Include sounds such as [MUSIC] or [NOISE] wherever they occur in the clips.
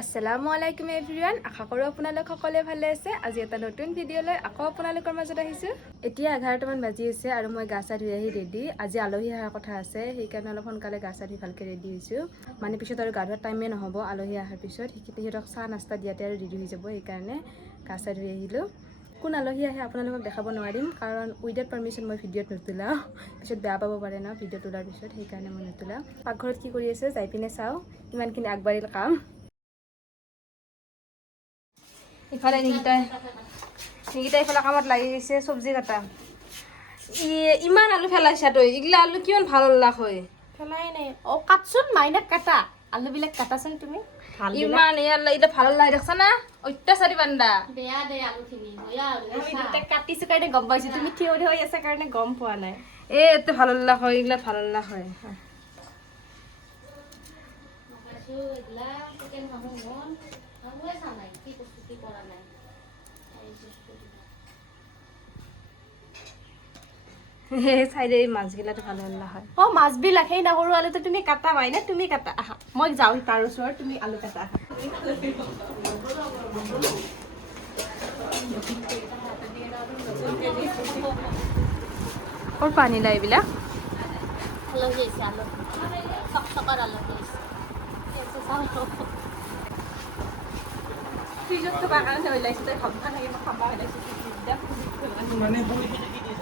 আসসালামু আলাইকুম এভৰিৱান আশা কৰোঁ আপোনালোক সকলোৱে ভালে আছে। আজি এটা নতুন ভিডিঅ'লৈ আকৌ আপোনালোকৰ মাজত আহিছোঁ। এতিয়া এঘাৰটামান বাজি আছে আৰু মই গা চা ধুই আহি ৰেডি আজি আলহী অহাৰ কথা আছে সেইকাৰণে অলপ সোনকালে গা চা ধুই ভালকৈ ৰেডি হৈছোঁ। মানে পিছত আৰু গা ধোৱাৰ টাইমে নহ'ব আলহী অহাৰ পিছত। সিহঁতক চাহ নাস্তা দিয়াতে আৰু ৰেডি হৈ যাব সেইকাৰণে গা চা ধুই আহিলোঁ। কোন আলহী আহে আপোনালোকক দেখাব নোৱাৰিম কাৰণ উইদাউট পাৰ্মিশ্যন মই ভিডিঅ'ত নোতোলাওঁ। পিছত বেয়া পাব পাৰে ন ভিডিঅ' তোলাৰ পিছত সেইকাৰণে মই নোতোলাওঁ। পাকঘৰত কি কৰি আছে যাই পিনে চাওঁ। ইমানখিনি আগবাঢ়িল কাম। ইফালে নিকিতাই নিকিতা ইফালে কামত লাগি গৈছে চব্জি কাটা। ই ইমান আলু পেলাইছা তই এইগিলা আলু কিমান ভালো লাখ হয়? পেলাই নাই। অ কাটচোন মাইনাক কাটা। আলুবিলাক কাটাচোন তুমি। ইমান ইয়াৰ এইটা ভালো লাগে দেখছা না? অত্যাচাৰী বান্দা। বেয়া দে আলুখিনি কাটিছো কাৰণে গম পাইছো। তুমি থিয় থিয় হৈ আছে কাৰণে গম পোৱা নাই। এ এতে ভালো লাখ হয় এইগিলা ভালো লাখ হয়। চিকেন খাব মন। খাবই চা নাই কি বস্তু কি কৰা নাই এই বস্তুবিলাক। সেই চাইডে এই মাছগিলাটো ভালো লাখ হয়। অ মাছবিলাক সেই না আলুটো তুমি কাটা মাইনা তুমি কাটা আহা। মই যাওঁ তাৰ ওচৰত তুমি আলু কাটা আহা। ক'ৰ পৰা আনিলা এইবিলাক? ফ্ৰিজত থকাৰ কাৰণে ওলাইছো খাবা ওলাইছো মানে বহি পিনে কি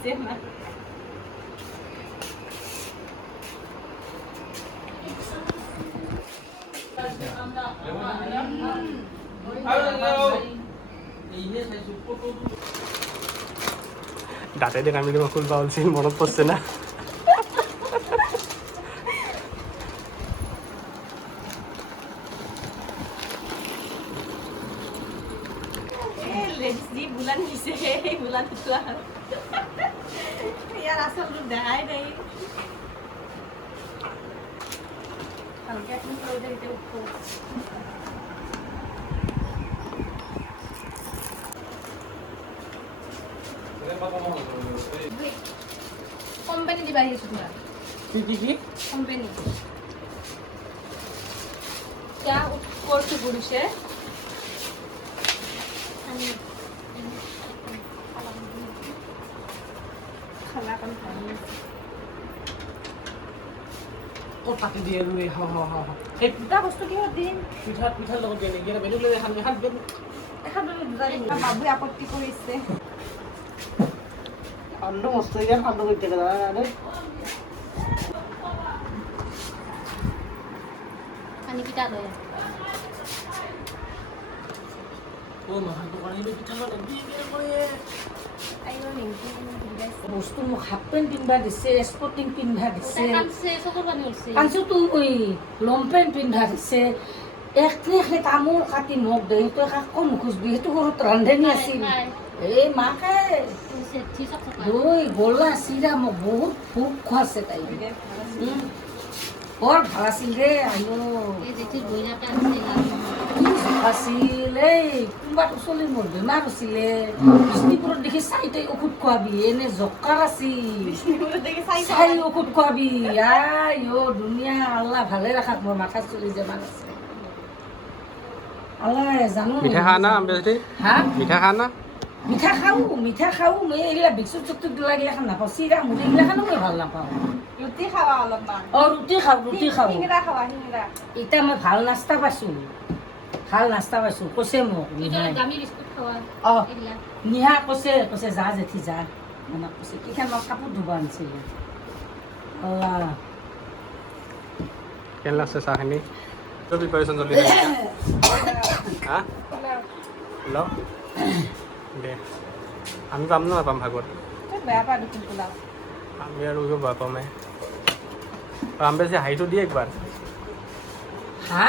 ৰিয়েকশ্যন দিছে মা দাঁতেদি কামি দিব খুলবা ওলছিল মনত পড়ছে না লেডিজ যি বুলান দিছে সেই বুলান That's a little die, baby. I'm getting close to the post. Company দিবা আহিছো তোমাৰ কি কি কি কোম্পানি চা উৎকৰ্ষ কৰিছে ক'ত পাতি দিয়ে আৰু হ হ হ। সেই দুটা বস্তু কিহত দিম পিঠাত পিঠাৰ লগত দিয়ে নেকি এটা বেলেগ এখন এখন বেলেগ এখন তুমি দুটা দিম বাবুৱে আপত্তি কৰিছে আলু মস্ত ইয়াৰ আলু কৰি থাকে জানা নাই? পানীকেইটা লৈ আহ। অ' নহয় দোকান পিঠা লগত দিয়ে দিয়ে বস্তু মোক হাফ পেণ্ট পিন্ধবা দিছে স্পৰ্টিং পিন্ধবা দিছে। কাঞ্চুটো ঐ লং পেণ্ট পিন্ধবা দিছে। এখনি এখনি তামোল কাটি মোক দে তই কাকো নোখোজবি সেইটো ঘৰত ৰান্ধনি আছিল। এই মাকে দৈ গলা চিৰা মোক বহুত ভোক খুৱাইছে তাই। বৰ ভালো আছিল দেই আইও। আছিল এই কোনোবাটো চলি মোৰ বেমাৰ বিষ্ণুপুৰত দেখি চাই তই ঔষধ খোৱাবি এনে জকাৰ আছিল। চাই ঔষধ খোৱাবি। আই অ' ধুনীয়া আল্লাহ ভালে ৰাখাক মোৰ মাথা চলি যিমান আছে। আল্লাহ জানো। মিঠা খা না হা? মিঠা খা না? মিঠা খাওঁ মিঠা খাওঁ মই এইগিলা বিস্কুট চিস্কুট নাপাওঁ। চিৰা মুড়ি মই ভালো নাপাওঁ। ৰুটি অলপমান। অঁ ৰুটি খাওঁ ৰুটি খাওঁ। এতিয়া মই ভালো নাস্তা পাইছোঁ। ভাল নাস্তা পাইছোঁ কৈছে মোক নিহাই অঁ। নিহা কৈছে কৈছে যা জেঠি যা মানে কৈছে কিখান মই কাপোৰ ধুব আনিছিলে কেন লাগছে চাহখিনি প্ৰিপাৰেশ্যন চলি হা হেল্ল' দে আমি পাম ন নাপাম ভাগত আমি আৰু কিয় বেয়া পামেই ৰামবেশে হাঁহিটো দিয়ে একবাৰ হা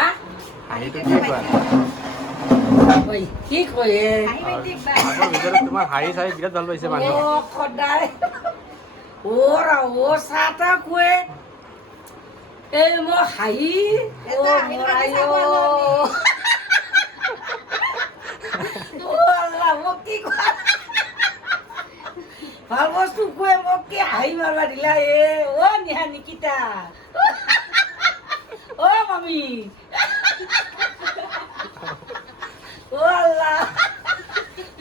কি কয়ে ভিতৰত তোমাৰ হাঁহি চাই বিৰাট ভালো পাইছে মানুহ সদায় অ ৰা অ চাহ তাহ খুৱে এই মই হাঁহি অ মোৰ আই অ অ আল্লাহ মোক কি কোৱা ভালো বস্তু খুৱে মোক কি হাঁহি মাৰবা দিলা এ অ নিহা নিকিতা অ মামী ও আল্লাহ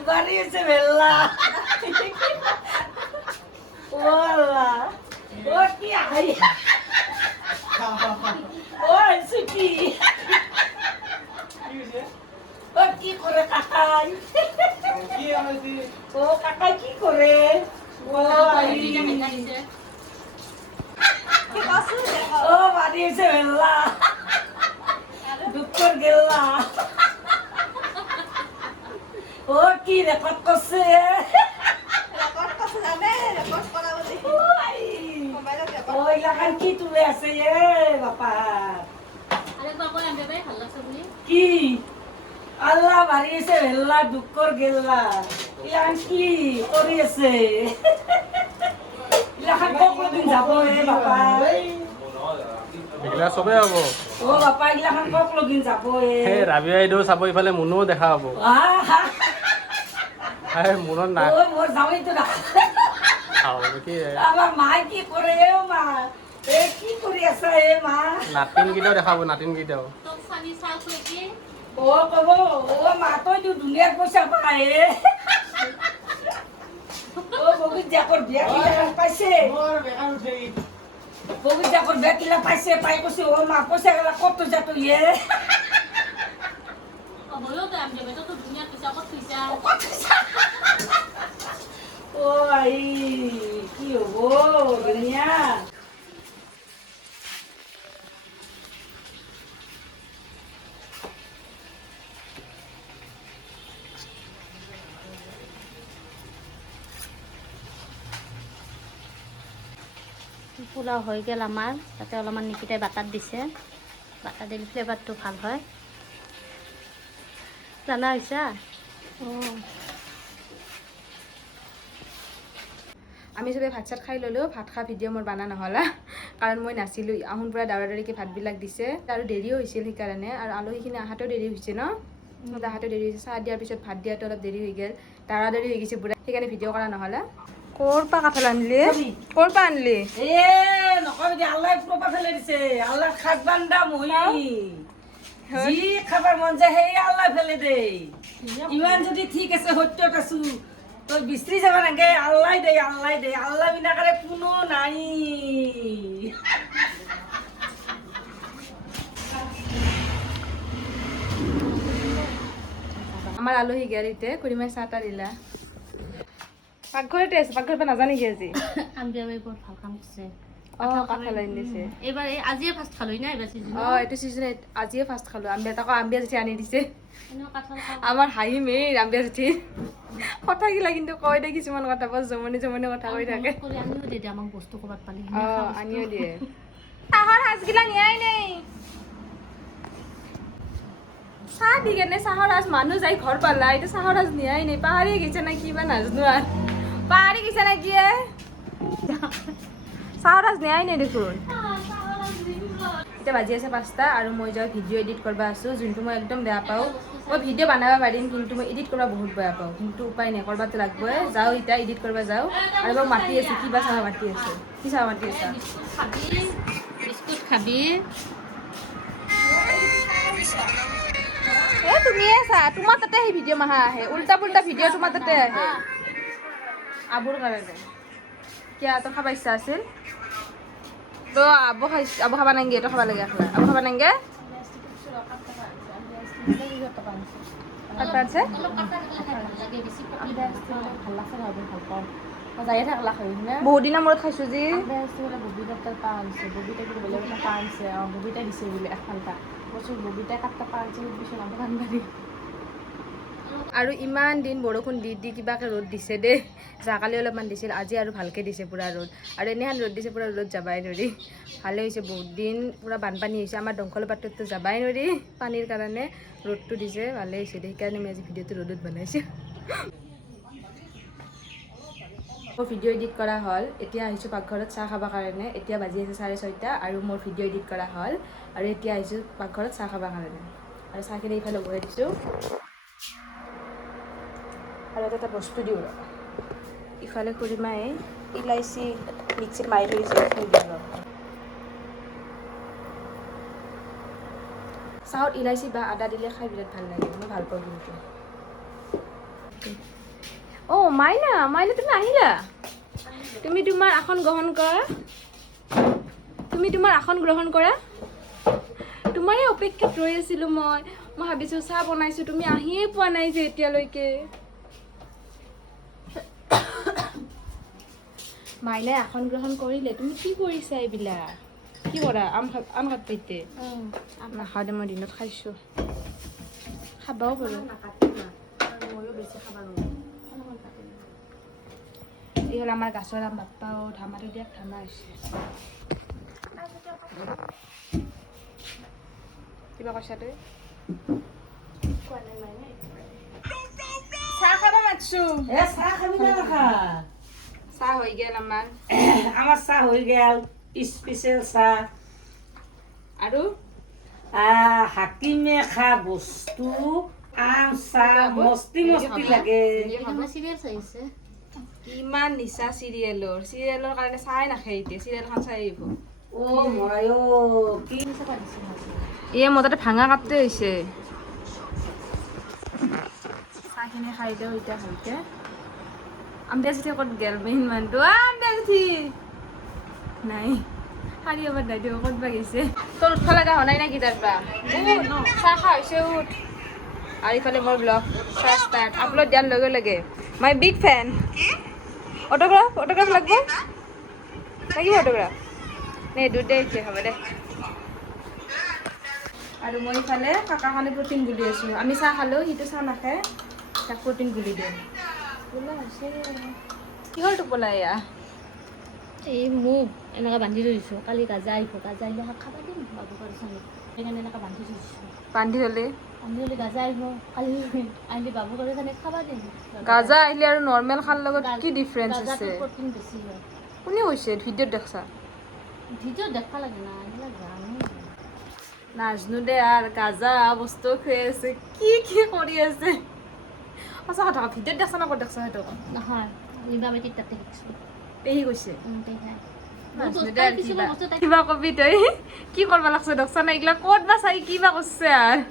বাড়ি এসে বেল্লা ও আল্লাহ ও কি আই ও সুকি ও কি করে কাকাই ও কাকাই কি করে ও আই ও বাড়ি এসে বেল্লা দুঃখর গেল্লা ও কি রেকর্ড করছে ওই লাগান কি তুলে আছে? এ বাপা। বলেন বেবে ভালো লাগছে বলি কি? আল্লাহ মারিয়েছে ভেল্লা দুঃখর গেল্লা। ইয়ান কি কৰি আছে। ইলাখান ককলদিন যাব হে বাপা? এইগিলা চবেই হ'ব। অ বাপা ইলাখান ককলদিন যাব হে সেই ৰাবি বাইদেউ চাব ইফালে মুনুও দেখা হ'ব। আহা, সেই মুনত না ও মোৰ যাওঁতো না। খাওঁ কি আমাৰ মায়ে কি কৰে এ মা এ কি কৰি আছা এ মা নাতিনকেইটাও দেখাব নাতিনকেইটাও তোক চানি চাল খুৱাই কি ও কব ও মা তই তো দুনিয়াৰ পইচা পায় এ ও বগীত জাকৰ বিয়া কিলা পাইছে বগীত জাকৰ বিয়া কিলা পাইছে পাই কৈছে ও মা পইচা গেলা ক'ত যা তই এ হ'লেও তই আমি বেবে তো ধুনীয়া পইচা ক'ত থৈছা ও আই কি হব দুনিয়া পোলাও হৈ গ'ল আমাৰ। তাতে অলপমান নিকিতাই বাটাত দিছে। বাটাত দিলে ফ্লেভাৰটো ভালো হয়। জানা হৈছা? আমি চবে ভাত চাত খাই ল'লোঁ ভাত খোৱা ভিডিঅ' মোৰ বানা নহ'লা। কাৰণ মই নাছিলোঁ। আহোন পৰা দাউৰা দাউৰিকৈ ভাতবিলাক দিছে। আৰু দেৰিও হৈছিল সেইকাৰণে। আৰু আলহীখিনি আহাতেও দেৰি হৈছে ন? আহাতেও দেৰি হৈছে। চাহ দিয়াৰ পিছত ভাত দিয়াটো অলপ দেৰি হৈ গ'ল। দাউৰা দাউৰি হৈ গৈছে পুৰা। সেইকাৰণে ভিডিঅ' কৰা নহ'লা। ক'ৰ পৰা কাঠাল আনলি? ক'ৰ পৰা আনলি? যি খাবার মন যায় সেই আল্লাহ ফেলে দে ইমান যদি ঠিক আছে সত্যত আছো তই বিচৰি যাব নাগে আল্লাহ দে আল্লাহ দে আল্লাহ বিনাকাৰে কোনো নাই। আমাৰ আলহী গাড়িতে চাহ তাহ দিলা। পাকঘরে আছে পাকঘৰৰ পৰা নাজানে কি আজি। আমি বেবে বৰ ভালো কাম কৰিছে। অঁ কাঠাল আনি দিছে এইবাৰ এই আজিয়ে ফাৰ্ষ্ট খালোঁ না এইবাৰ চিজন অঁ এইটো চিজন আজিয়ে ফাৰ্ষ্ট খালোঁ আম্বিয়া তাকো আম্বিয়া জেঠি আনি দিছে। আমাৰ হাঁহি মেইন আম্বিয়া জেঠি। কথাগিলা কিন্তু কয় দে কিছুমান কথা বৰ জমনি জমনি কথা কৈ থাকে। আনিও দে দে আমাক বস্তু ক'ৰবাত পালি। অঁ আনিও দিয়ে। [LAUGHS] চাহৰ সাজগিলা নিয়াই নাই। চাহ দি কেনে চাহৰ সাজ মানুহ যাই ঘৰ পালা এইটো চাহৰ সাজ নিয়াই নাই। পাহাৰি গৈছে নে কিবা নাজানো আৰু। পাহাৰি গৈছে নে কি সাজ নিয়াই নাই দেখোন। এতিয়া বাজি আছে পাঁচটা আৰু মই যাওঁ ভিডিঅ' এডিট কৰিব আছোঁ যোনটো মই একদম বেয়া পাওঁ। মই ভিডিঅ' বনাব পাৰিম কিন্তু মই এডিট কৰিব বহুত বেয়া পাওঁ। কিন্তু উপায় নাই কৰবাতো লাগবই। যাওঁ এতিয়া এডিট কৰিব যাওঁ। আৰু মোক মাতি আছে কিবা চাহ মাতি আছে। কি চাহ মাতি আছা? খাবি। বিস্কুট খাবি। এ তুমিয়ে চা তোমাৰ তাতে সেই ভিডিঅ' মাহা আহে। উল্টা পুল্টা ভিডিঅ' তোমাৰ তাতে আহে। আবুৰ কাৰণে। কিয় খাব ইচ্ছা আছিল। তো আবু খাই, আবু খাব নাংগে তই খাব লাগে এখলা আবু খাব খাই বহুত দিনৰ মূৰত খাইছোঁ যি। ববিতাৰ পা আনিছে ববিতা কিন্তু বেলেগ এটা আনিছে অঁ ববিতাই দিছে বোলে এফালটা বস্তু ববিতাই কাটটা পা আনিছে পিছত আৰু ইমান দিন বৰষুণ দি দি কিবাকে ৰ'দ দিছে দেই। যোৱাকালি অলপমান দিছিল, আজি আৰু ভালকৈ দিছে পূৰা ৰ'দ। আৰু এনেহেন ৰ'দ দিছে, পূৰা ৰ'দ যাবাই নোৱাৰি। ভালে হৈছে বহুত দিন, পূৰা বানপানী হৈছে, আমাৰ দংকল পাত্ৰতো যাবাই নোৱাৰি। পানীৰ কাৰণে ৰ'দটো দিছে, ভালে হৈছে দেই, সেইকাৰণে আমি আজি ভিডিঅ'টো ৰ'দত বনাইছোঁ। ভিডিঅ' এডিট কৰা হ'ল, এতিয়া আহিছোঁ পাকঘৰত চাহ খাবৰ কাৰণে। এতিয়া বাজি আছে চাৰে ছয়টা আৰু মোৰ ভিডিঅ' এডিট কৰা হ'ল, আৰু এতিয়া আহিছোঁ পাকঘৰত চাহ খাবৰ কাৰণে। আৰু চাহখিনি ইফালে বহাই দিছোঁ। আৰু এটা বস্তু দিওঁ। ইফালে খুৰীমাই ইলাইচি মিক্সিত মাৰি থৈ দিছে থৈ দিওঁ ৰ'বা। চাহত ইলাইচি বা আদা দিলে খাই বিৰাট ভালো লাগে মই ভালো পাওঁ কিন্তু। অঁ, মাইনা মাইনা তুমি আহিলা? তুমি তোমাৰ আসন গ্ৰহণ কৰা? তুমি তোমাৰ আসন গ্ৰহণ কৰা? তোমাৰে অপেক্ষাত ৰৈ আছিলোঁ মই। মই ভাবিছোঁ, চাহ বনাইছোঁ, তুমি আহিয়ে পোৱা নাই যে এতিয়ালৈকে। মাইনাই আসন গ্ৰহণ কৰিলে তুমি কি কৰিছা এইবিলাক? কি কৰা? আম খা আম কাট পাইতে? নাখাওঁ দে মই দিনত খাইছোঁ। খাবাও পাৰোঁ। ময়ো বেছি খাব এই হ'ল আমাৰ গাছৰ আম বাপ্পাও ধামাটো দিয়াক ধামা হৈছে। কিবা কৈছা তই? চাহ খাব মাতছো। চাহ খাবি নাখা? চাহ হৈ গ'ল আমাৰ আমার চাহ হয়ে গেল স্পেশাল চাহ আৰু আহ, হাকিমে খা বস্তু আম চাহ মস্তি মস্তি লাগে। কিমান নিচা চিৰিয়েলৰ চিৰিয়েলৰ কাৰণে চাই নাখায় এতিয়া। চিৰিয়েলখন চাই আহিব। ও মৰায়ো কি মোৰ তাতে ভাঙা কাপটোৱে হৈছে। চাহখিনি খাই দিওঁ এতিয়া ভালকে। চিঠি ক'ত গেল মেইন মানুহটো? চিঠি নাই। শাৰী এবাৰ নাই দিওঁ ক'ত বা গৈছে? তোৰ উঠা লগা হোৱা নাই নেকি তাৰ পৰা? চাহ খোৱা হৈছে উঠ। আৰু ইফালে মোৰ ব্লগ চাহ ষ্টাৰ্ট আপলোড দিয়াৰ লগে লগে। My big fan autograph autograph লাগব? লাগিব অট'গ্ৰাফ নে দুধ দে হ'ব দে। আৰু মই ইফালে কাকা কাৰণে প্ৰটিন গুলি আছোঁ। আমি চাহ খালোঁ সিটো চাহ নাখায় তাক প্ৰটিন গুলি দিওঁ। কিহৰ টোপোলা এয়া? এই মোক এনেকৈ বান্ধি থৈ দিছোঁ। কালি গাজা আহিব গাজা আহিলে শাক খাবা দিম বাবু কৰি চালি সেইকাৰণে এনেকৈ বান্ধি থৈ দিছোঁ। বান্ধি থ'লে? বান্ধি হ'লে গাজা আহিব কালি আহিলে বাবু কৰি চালি খাবা দিম। গাজা আহিলে আৰু নৰ্মেল খাৰ লগত কি ডিফাৰেঞ্চ আছে? কোনে কৈছে? ভিডিঅ'ত দেখছা? ভিডিঅ'ত দেখা লাগে না এইবিলাক জানো নাজনো দে আৰু গাজা বস্তু খুৱাই আছে। কি কি কৰি আছে? সঁচা কথা ভিতর দেখছ না দেখছা সেইটো? নহয় লিবা বেটিত তাতে পেহি কৈছে কিবা। কবি তই কি কৰিব লাগছে দেখছা না এইগিলা ক'ত বা চাই কিবা কৰছে আৰু।